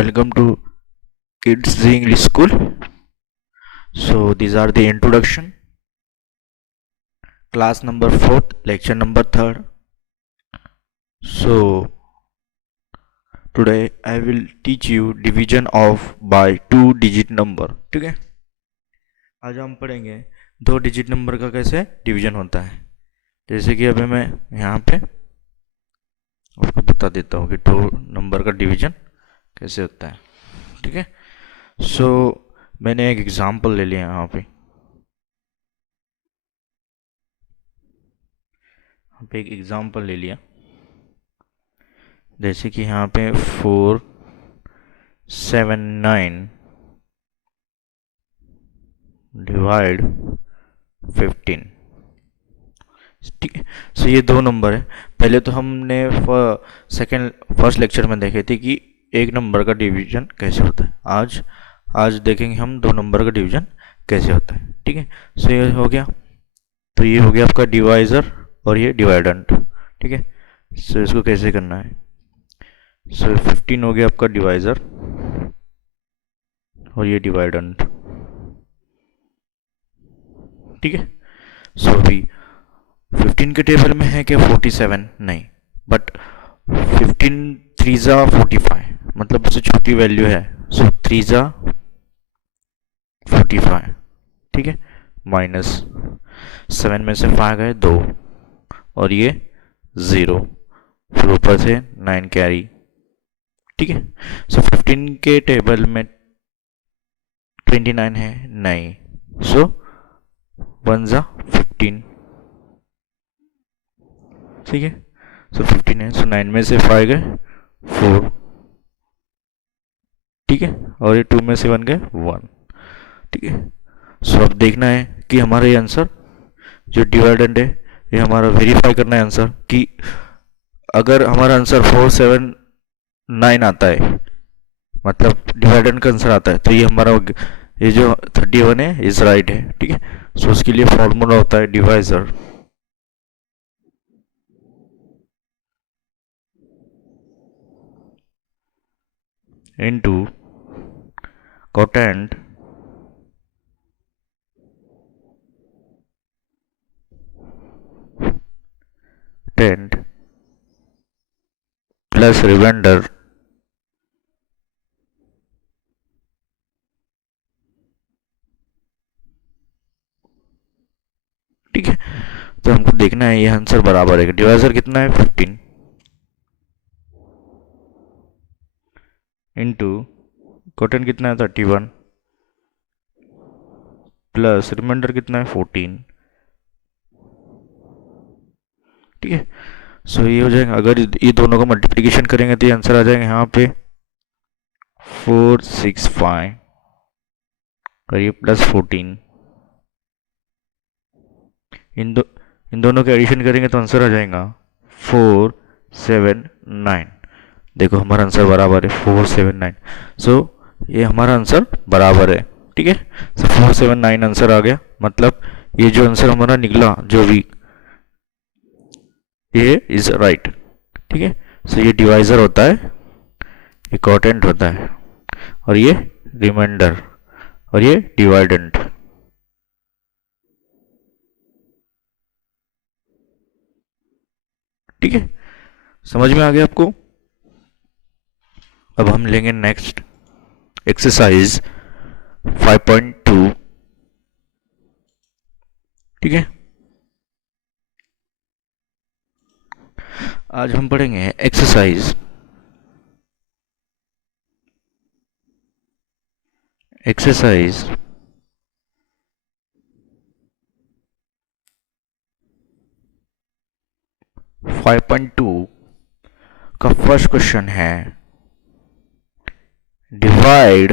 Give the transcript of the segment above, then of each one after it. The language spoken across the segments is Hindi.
welcome to Kids English School. So these are the introduction, class number 4th, lecture number 3rd. So today I will teach you division of by 2-digit number. ठीक है, आज हम पढ़ेंगे 2 डिजिट नंबर का कैसे डिवीजन होता है। जैसे कि अभी मैं यहाँ पे आपको बता देता हूँ कि 2 नंबर का डिवीजन कैसे होता है। ठीक है, सो मैंने एक एग्जांपल ले लिया यहाँ पे एक एग्जांपल ले लिया। जैसे कि यहाँ पे 4 7 9 डिवाइड 15। ठीक है, सो ये 2 नंबर है। पहले तो हमने फर्स्ट लेक्चर में देखे थे कि एक नंबर का डिवीजन कैसे होता है। आज देखेंगे हम 2 नंबर का डिवीजन कैसे होता है। ठीक है, सो ये हो गया। तो ये हो गया आपका डिवाइजर और ये डिवाइडेंट। ठीक है, सो इसको कैसे करना है। सो 15 हो गया आपका डिवाइजर और ये डिवाइडेंट। ठीक है, सो अभी 15 के टेबल में है क्या 47? नहीं, बट 15 3 जा 45, मतलब उससे छोटी वैल्यू है। सो 3 जा 45। ठीक है, माइनस 7 में से 5 गए 2 और ये 0, फिर ऊपर से 9 कैरी। ठीक है, सो 15 के टेबल में 29 है नहीं, सो 1 जा 15। ठीक है, सो 15 है, सो 9 में से 5 गए 4। ठीक है, और ये 2 में से 1 गए 1। ठीक है, सो अब देखना है कि हमारा ये आंसर जो डिवाइडेंट है ये हमारा वेरीफाई करना है आंसर कि अगर हमारा आंसर 479 आता है, मतलब डिवाइडेंट का आंसर आता है, तो ये हमारा ये जो 31 है इज राइट है। ठीक है, सो उसके लिए फॉर्मूला होता है divisor into quotient tent plus remainder ठीक है, तो हमको देखना है ये आंसर बराबर है। डिवाइजर कितना है 15 इंटू कोटेंट कितना है 31 प्लस रिमाइंडर कितना है 14। ठीक है, सो ये हो जाएगा। अगर ये दोनों का मल्टीप्लिकेशन करेंगे तो ये आंसर आ जाएगा यहाँ पे 465 और ये प्लस 14। इन दोनों के एडिशन करेंगे तो आंसर आ जाएगा 479। देखो हमारा आंसर बराबर है 479। सो ये हमारा आंसर बराबर है। ठीक है, सो 479 आंसर आ गया। मतलब ये जो आंसर हमारा निकला जो भी, ये इज राइट। ठीक है, सो ये डिवाइजर होता है, ये कोटेंट होता है, और ये रिमाइंडर और ये डिवाइडेंट। ठीक है, समझ में आ गया आपको। अब हम लेंगे नेक्स्ट एक्सरसाइज 5.2। ठीक है, आज हम पढ़ेंगे एक्सरसाइज 5.2 का फर्स्ट क्वेश्चन है divide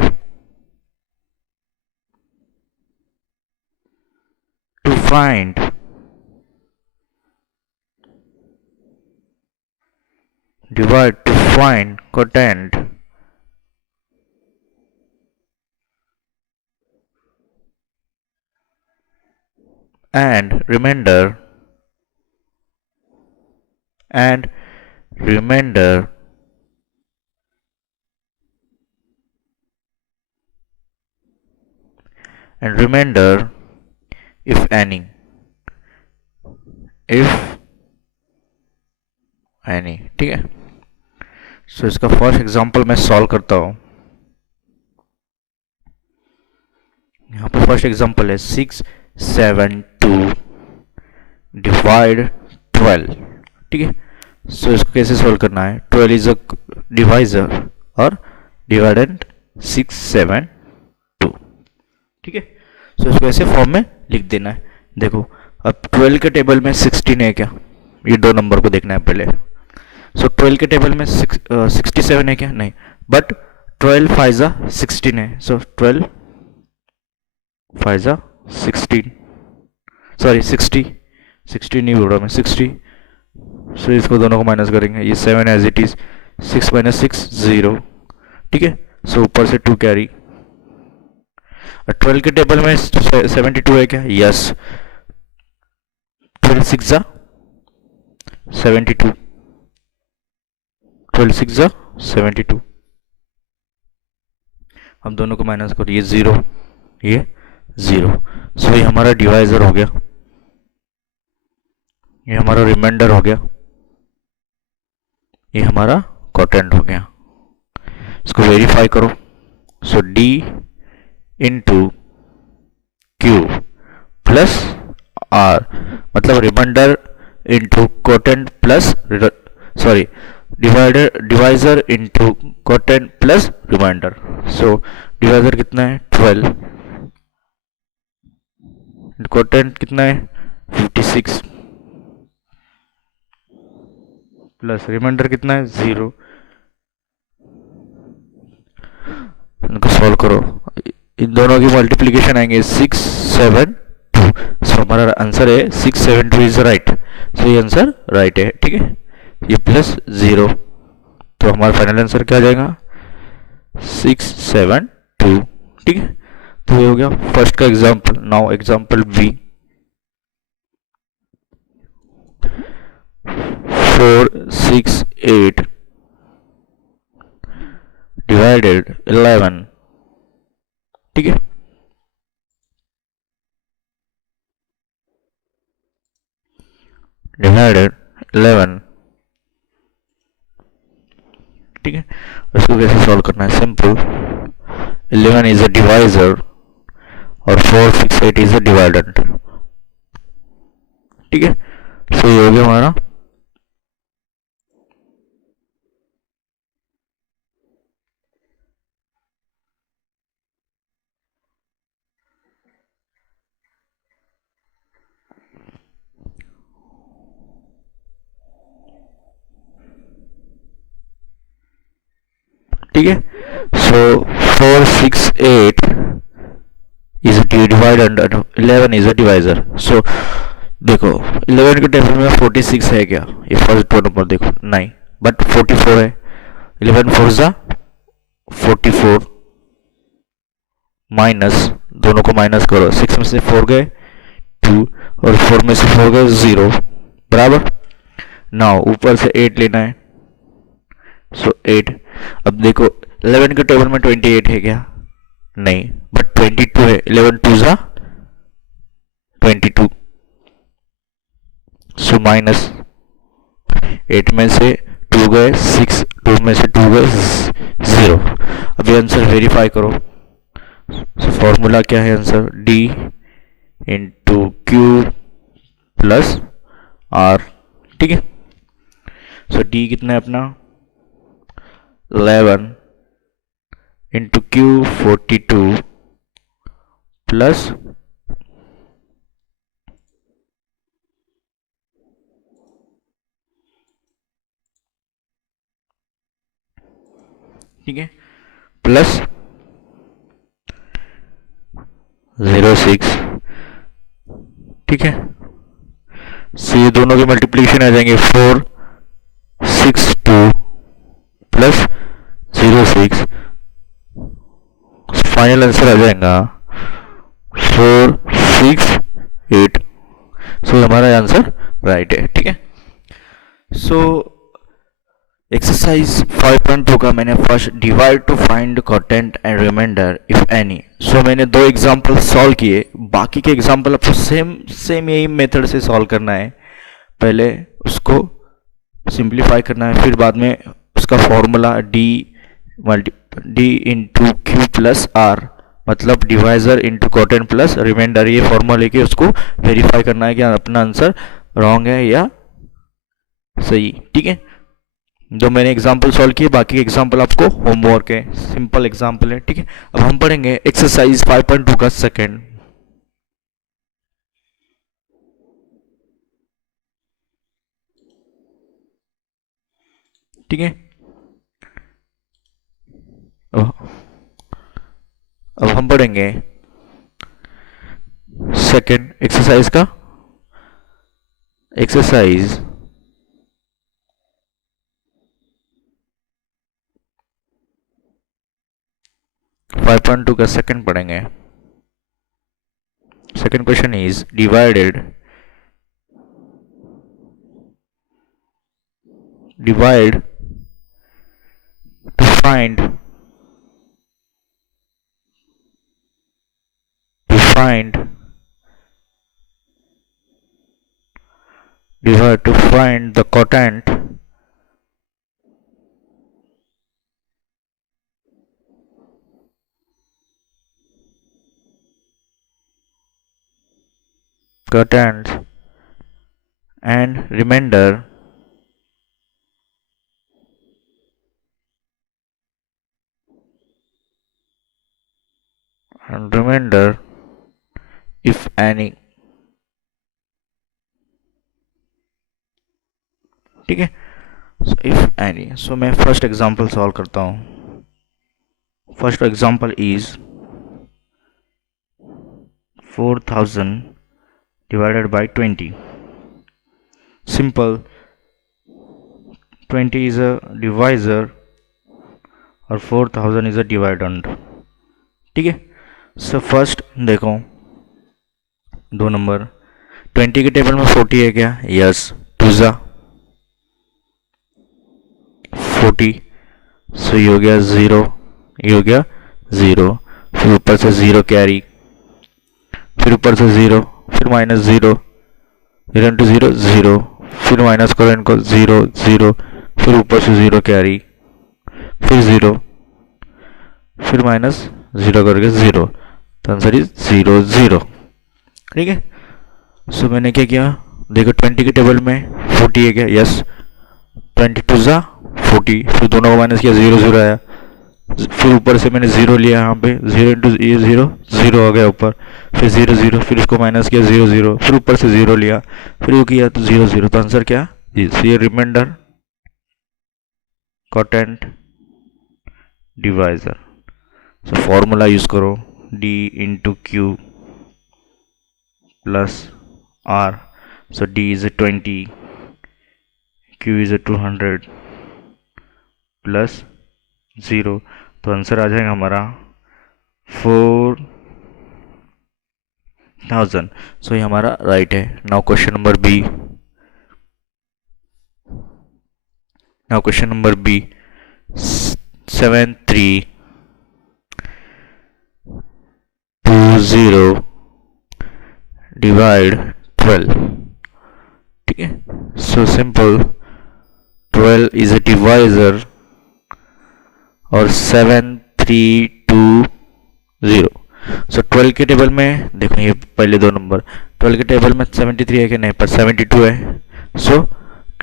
to find quotient and remainder and remainder if any, ठीक है। सो इसका फर्स्ट एग्जांपल मैं सॉल्व करता हूँ। यहाँ पर फर्स्ट एग्जांपल है 6, 7, 2 डिवाइड 12, ठीक है। सो इसको कैसे सॉल्व करना है, 12 इज अ डिवाइजर और डिवाइडेंड 6, 7, 2, ठीक है। सो इसको ऐसे फॉर्म में लिख देना है। देखो अब 12 के टेबल में 16 है क्या, ये दो नंबर को देखना है पहले। सो 12 के टेबल में 67 है क्या, नहीं, बट 12 5 जा 16 है। सो 12 5 जा 16, सॉरी 60 नहीं बोल रहा मैं, 60। सो इसको दोनों को माइनस करेंगे, ये 7 एज इट इज, 6 - 6 0, ठीक है। सो ऊपर से 2 कैरी। 12 के टेबल में 72 है क्या, यस, 12 6 जा 72, 12 6 जा 72। हम दोनों को माइनस करो, ये 0, ये 0। सो ये हमारा डिवाइजर हो गया, ये हमारा रिमाइंडर हो गया, ये हमारा क्वोटिएंट हो गया। इसको वेरीफाई करो। So D into Q plus R, मतलब remainder into quotient plus, sorry, divisor into quotient plus remainder. So divisor कितना है 12, क्वोटिएंट कितना है 56, प्लस रिमाइंडर कितना है 0। इनको सॉल्व करो, इन दोनों की मल्टीप्लिकेशन आएंगे 6, 7, 2। सो हमारा आंसर है 6, 7, 2 इज राइट। सो ये आंसर राइट है, ठीक है। ये प्लस 0, तो हमारा फाइनल आंसर क्या आ जाएगा 6, 7, 2, ठीक है। तो ये हो गया फर्स्ट का example. Now example B, 4, 6, 8 divided 11, ठीक है। डिवाइडेड 11, ठीक है। इसको कैसे सॉल्व करना है, सिंपल, 11 इज अ डिवाइजर और 4, 6, 8 इज अ डिवाइडेंड, ठीक है। सो ये हो गया हमारा ठीक है। So 4, 6, 8 is divided and 11 is a divisor. So देखो 11 के टेबल में 46 है क्या, ये फर्स्ट दो नंबर देखो, नहीं, बट 44 है। 11 4 जा 44, माइनस, दोनों को माइनस करो, 6 में से 4 गए 2 और 4 में से 4 गए 0, बराबर। नाउ ऊपर से 8 लेना है, सो 8। अब देखो 11 के टेबल में 28 है क्या, नहीं, बट 22 है। 11 2 जा 22, सो माइनस 8 में से 2 गए 6, 2 में से 2 गए 0। अभी आंसर वेरीफाई करो। सो फॉर्मूला क्या है answer, D into Q plus R, ठीक है। सो D कितना है अपना 11 इंटू Q 42 प्लस ठीक है, प्लस 06, ठीक है। सो ये दोनों के मल्टीप्लिकेशन आ जाएंगे 4, 6, 2 प्लस 06, फाइनल आंसर आ जाएगा 4, 6, 8। सो हमारा आंसर राइट है, ठीक है। सो एक्सरसाइज 5.2 का मैंने first divide to find quotient and remainder if any. So मैंने दो एग्जांपल सॉल्व किए, बाकी के एग्जांपल आपको सेम सेम यही मेथड से सॉल्व करना है। पहले उसको सिंप्लीफाई करना है, फिर बाद में उसका formula d into Q plus r, मतलब divisor into quotient plus remainder, ये फॉर्मूला लेके उसको वेरीफाई करना है कि अपना आंसर रॉन्ग है या सही। ठीक है, जो मैंने एग्जांपल सॉल्व किए, बाकी एग्जांपल आपको होमवर्क है, सिंपल एग्जांपल है। ठीक है, अब हम पढ़ेंगे एक्सरसाइज 5.2 का सेकेंड। ठीक है, अब अब हम पढ़ेंगे सेकेंड एक्सरसाइज का। एक्सरसाइज 5.2 का सेकेंड पढ़ेंगे। Second question is divide to find divide to find the quotient and remainder if any। ठीक है, इफ एनी। सो मैं फर्स्ट एग्जांपल सॉल्व करता हूँ। First example is 4000 divided by 20। Simple, 20 is a divisor और 4000 is a dividend। ठीक है, सो फर्स्ट देखो दो नंबर, 20 के टेबल में 40 है क्या? यस, टू ज़ा 40, सो ये हो गया 0, ये हो गया 0, फिर ऊपर से 0 कैरी, फिर ऊपर से 0, फिर माइनस 0, 0 इंटू 0 0, फिर माइनस करो इनको 0 0, फिर ऊपर से 0 कैरी, फिर 0, फिर माइनस 0 करके 0, तो आंसर इज 0 0। ठीक है, सो मैंने क्या किया, देखो 20 के टेबल में 40 है क्या? यस, 20 टू ज़ा 40, फिर दोनों को माइनस किया 0 0 आया, फिर ऊपर से मैंने 0 लिया, यहाँ पे 0 इंटू ये 0 0 हो गया ऊपर, फिर 0 0, फिर इसको माइनस किया 0 0, फिर ऊपर से 0 लिया, फिर वो किया तो 0 0, तो आंसर क्या? ये remainder quotient divisor. So formula use करो, d into Q plus r। So d is 20, q is 200 plus 0, तो आंसर आ जाएगा हमारा 4000। सो ये हमारा राइट है। Now question number B. Now question number B, 7320 divide 12। ठीक है, सो सिंपल, 12 is a divisor और 7320। सो 12 के टेबल में देखो, ये पहले दो नंबर, 12 के टेबल में 73 है कि नहीं? पर 72 है, सो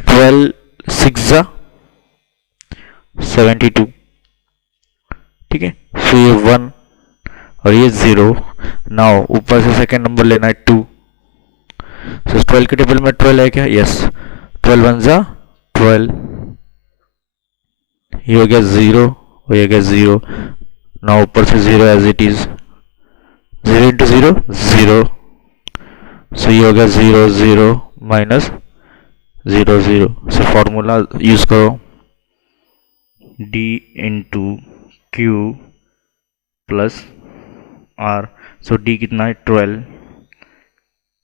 12 6 72। ठीक है, सो ये 1 और ये 0। नाउ ऊपर से सेकेंड नंबर लेना है 2। सो 12 के टेबल में 12 है क्या? यस, 12 1 ज़ा 12, ये हो गया 0 और ये गया 0। नाउ ऊपर से 0 एज इट इज, 0 इंटू 0 0, सो ये हो गया 0 0 माइनस 0 0। सो फॉर्मूला यूज करो, d into Q plus r। So d कितना है? 12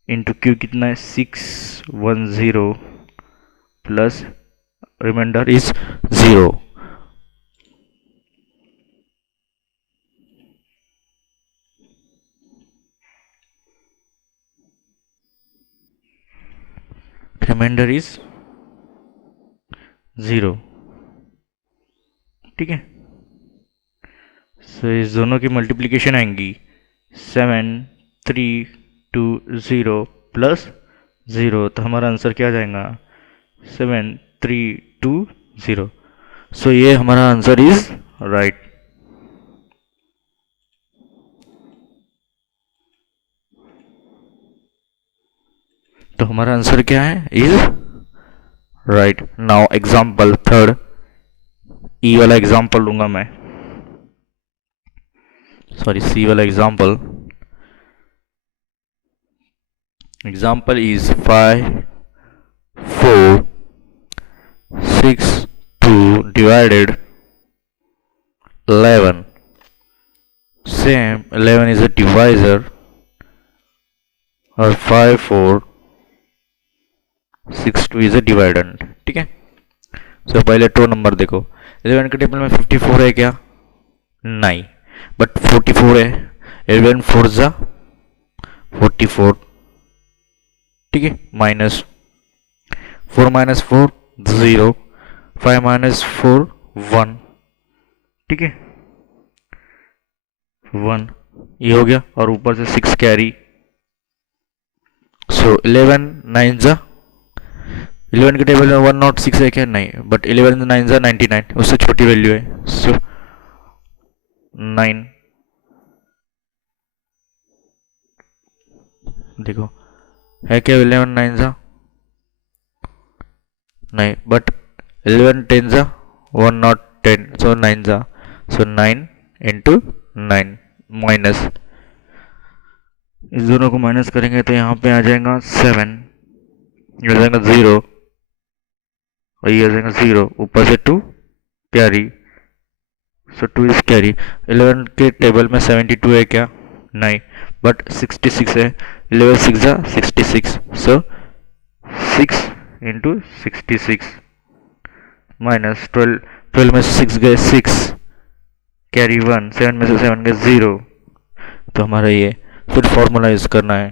इंटू क्यू कितना है? 610 plus remainder is 0. Remainder is 0. ठीक है. सो इस दोनों की मल्टीप्लिकेशन आएंगी 7 3 2 0 प्लस 0, तो हमारा आंसर क्या आ जाएगा 7 3 2 0. सो ये हमारा आंसर इज राइट. तो हमारा आंसर क्या है is right. Now example third, E वाला एग्जाम्पल लूंगा मैं, सॉरी सी वाला example. Example is 5 4 6 2 divided 11. Same 11 is a divisor और 5 4 6 2 इज अ डिवाइडेंड. ठीक है. सो पहले टू नंबर देखो. 11 के टेबल में 54 है क्या? नहीं, बट 44 है. 11 4 जा 44. ठीक है. Minus 4 minus 4 0, 5 minus 4 1. ठीक है 1 ये हो गया और ऊपर से 6 कैरी. सो 11 9 जा 11 के टेबल में 106 है क्या? नहीं, बट 11 9 जा 99, उससे छोटी वैल्यू है. सो 9 देखो है क्या? 11 9 जा नहीं, बट 11 10 जा 110, सो 9 जा, सो 9 इंटू 9 माइनस. इस दोनों को माइनस करेंगे तो यहाँ पे आ जाएगा 7, ये आ जाएगा 0 और ये आ जाएगा 0, ऊपर से 2 कैरी. So 2 is carry. 11 के टेबल में 72 है क्या? नहीं, बट 66 है. 11 6 जा 66, सो 6 इंटू 66 माइनस 12 में से 6 गए 6 कैरी 1, 7 में से 7 गए 0. तो हमारा ये फिर फॉर्मूला यूज करना है.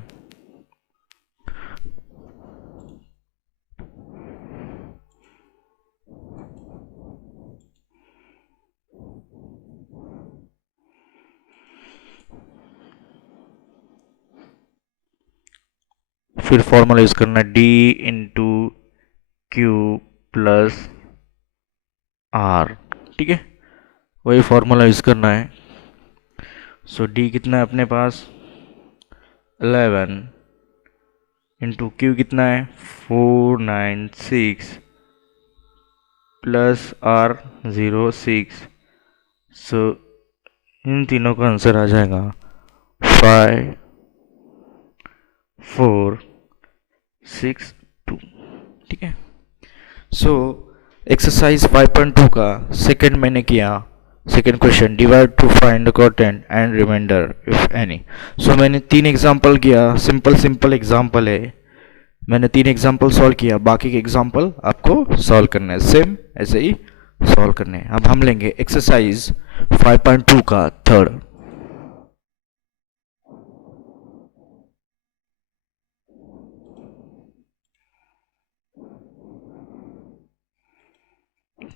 फिर फॉर्मूला यूज करना है d into Q plus r. ठीक है, वही फॉर्मूला यूज करना है. सो d कितना है अपने पास 11 इंटू क्यू कितना है 496 प्लस आर 06. सो इन तीनों का आंसर आ जाएगा 5 4 6 2. ठीक है. सो एक्सरसाइज 5.2 का सेकंड मैंने किया. Second question, divide to find quotient and remainder if any. So मैंने 3 एग्जांपल किया. सिंपल एग्जांपल है. मैंने 3 एग्जांपल सॉल्व किया. बाकी के एग्जांपल आपको सॉल्व करने हैं, सेम ऐसे ही सॉल्व करने हैं. अब हम लेंगे एक्सरसाइज 5.2 का थर्ड.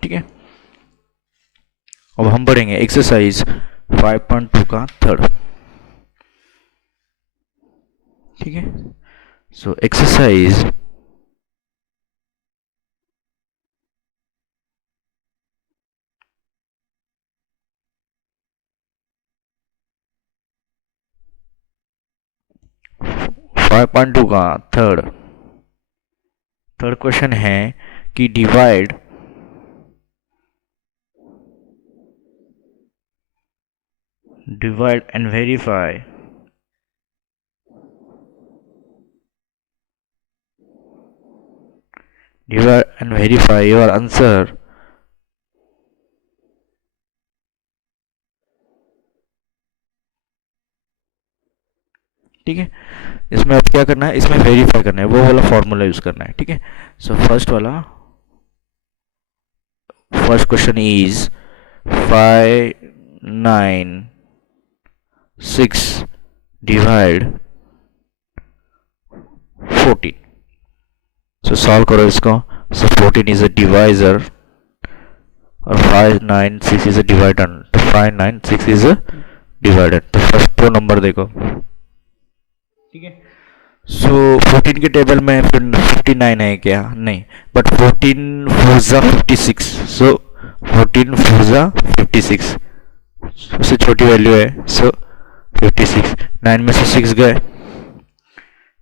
ठीक है. अब हम पढ़ेंगे एक्सरसाइज 5.2 का थर्ड. ठीक है. सो एक्सरसाइज 5.2 का थर्ड क्वेश्चन है कि divide and verify your answer ठीक है. इसमें अब क्या करना है, इसमें वेरीफाई करना है, वो वाला फॉर्मूला यूज करना है. ठीक है. सो फर्स्ट वाला first question is 5, 9, 6 divide 14. So solve करो इसको. सो 14 इज अ डिवाइजर और 5, 9, 6 इज अ डिवाइडर. तो 5, 9, 6 इज अ डिवाइडर. तो फर्स्ट दो नंबर देखो. ठीक है. सो 14 के टेबल में 59 है क्या? नहीं, बट 14 फोर्जा 56. सो 14 फोर्जा 56 उससे छोटी वैल्यू है. सो 56. 9 में से 6 गए,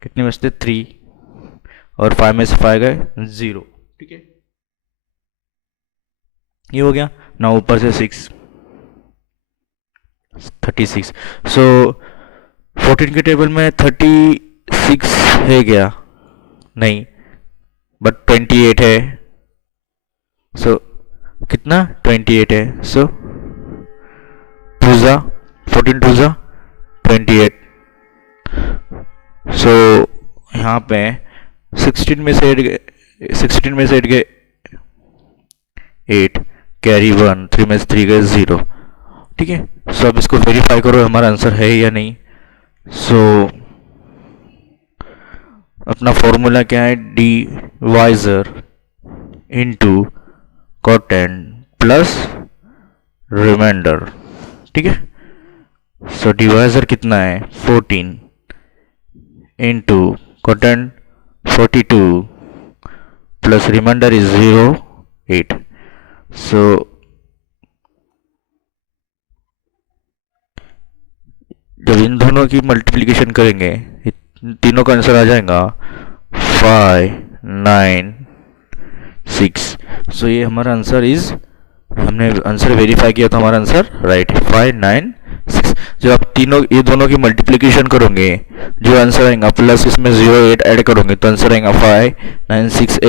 कितने बचते? 3. और 5 में से 5 गए 0. ठीक है, ये हो गया ना. ऊपर से 6 36. सो 14 के टेबल में 36 है क्या? नहीं, बट 28 है. सो कितना? 28 है. सो 2 14 2 28. सो यहाँ पे 16 में से 8 गए 8, कैरी 1, 3 में से 3 गए 0. ठीक है. सो अब इसको वेरीफाई करो हमारा आंसर है या नहीं. सो अपना फॉर्मूला क्या है? Divisor into quotient plus remainder. ठीक है. सो डिवाइजर कितना है? 14 into quotient 42 plus remainder is 0, 8. So जब इन दोनों की मल्टीप्लिकेशन करेंगे तीनों का आंसर आ जाएगा 5, 9, 6. सो ये हमारा आंसर इज, हमने आंसर वेरीफाई किया तो हमारा आंसर राइट है 5, 9, 6. जब आप ये दोनों की मल्टीप्लिकेशन करोगे जो आंसर आएगा प्लस इसमें 0, 8 ऐड करोगे तो आंसर आएगा 5, 9, 6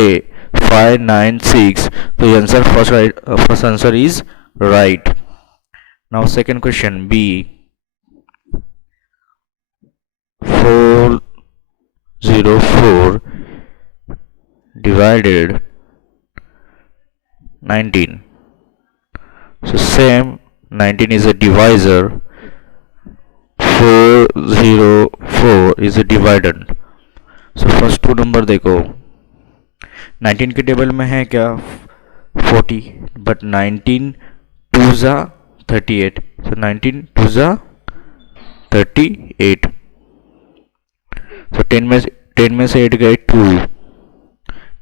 5, 9, 6. तो ये answer first answer is right. Now second question B. 404 divided 19. So same, 19 is a divisor, 404 is a dividend. So first two number देखो. 19 के टेबल में है क्या? 40, but 19 2 जा 38. So 19 2 जा 38. So 10 में से 8 गए 2,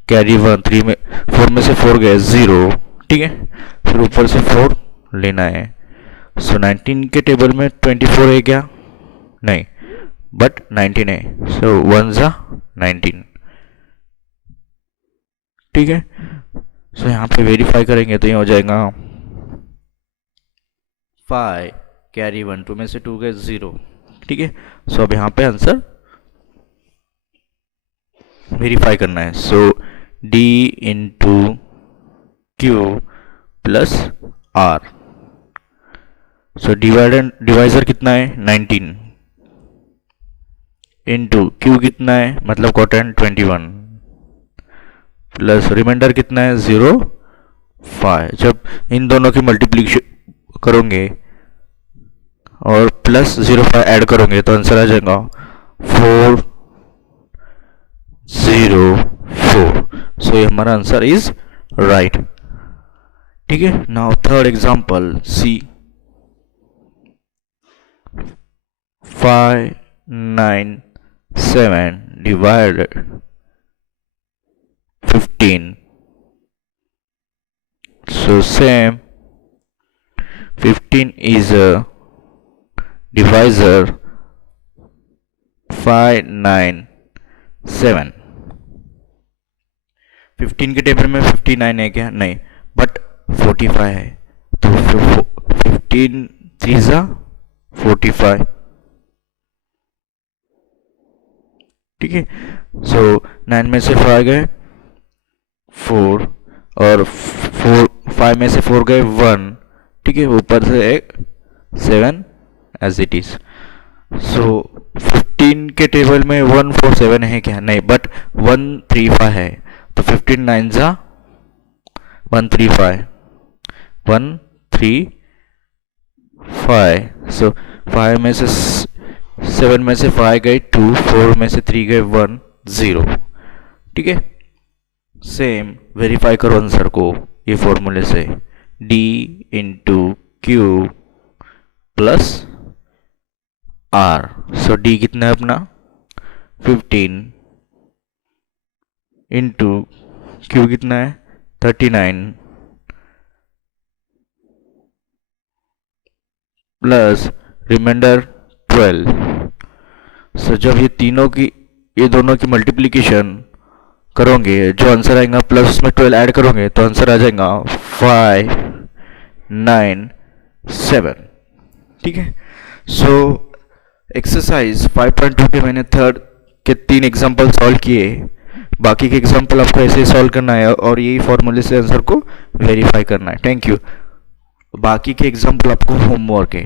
कैरी 1, 3 में 4 में से 4 गए 0. ठीक है. फिर ऊपर से 4 लेना है. सो 19 के टेबल में 24 है क्या? नहीं, बट 19 है. सो 1 जा 19. ठीक है. सो यहाँ पे वेरीफाई करेंगे तो ये हो जाएगा 5 कैरी 1, 2 में से 2 गए 0. ठीक है. सो अब यहाँ पे आंसर वेरीफाई करना है. So D into Q plus R. So divisor कितना है? 19 इंटू क्यू कितना है? मतलब कोटेंट 21 प्लस रिमाइंडर कितना है? 0, 5. जब इन दोनों की मल्टीप्लिकेशन करोगे और प्लस 0, 5 ऐड करोगे तो आंसर आ जाएगा 4, 0, 4. सो ये हमारा आंसर इज राइट. ठीक है. Now third example C. 5, 9, 7 divided 15. So same, 15 is a divisor, 5, 9, 7. 15 के टेबल में 59 है क्या? नहीं, बट 45 है. तो 15 3 जा 45. ठीक है. सो 9 में से 5 गए 4 और 5 में से 4 गए 1. ठीक है. ऊपर से एक 7 एज इट इज. सो 15 के टेबल में 147 है क्या? नहीं, बट 135 है. तो 15 9 जा 135. 1 3 5। सो 5 में से 7 में से 5 गए 2, 4 में से 3 गए 1 0। ठीक है, सेम वेरीफाई करो आंसर को ये फॉर्मूले से, d into Q plus r। So d कितना है अपना 15 इंटू क्यू कितना है 39 प्लस रिमाइंडर 12। सो जब ये दोनों की मल्टीप्लिकेशन करोगे, जो आंसर आएगा प्लस उसमें 12 ऐड करोगे तो आंसर आ जाएगा 5 9 7। ठीक है, सो एक्सरसाइज 5.2 के मैंने थर्ड के 3 एग्जाम्पल सॉल्व किए। बाकी के एग्जाम्पल आपको ऐसे ही सॉल्व करना है और यही फॉर्मूले से आंसर को वेरीफाई करना है। Thank you. बाकी के एग्जाम्पल आपको होमवर्क है।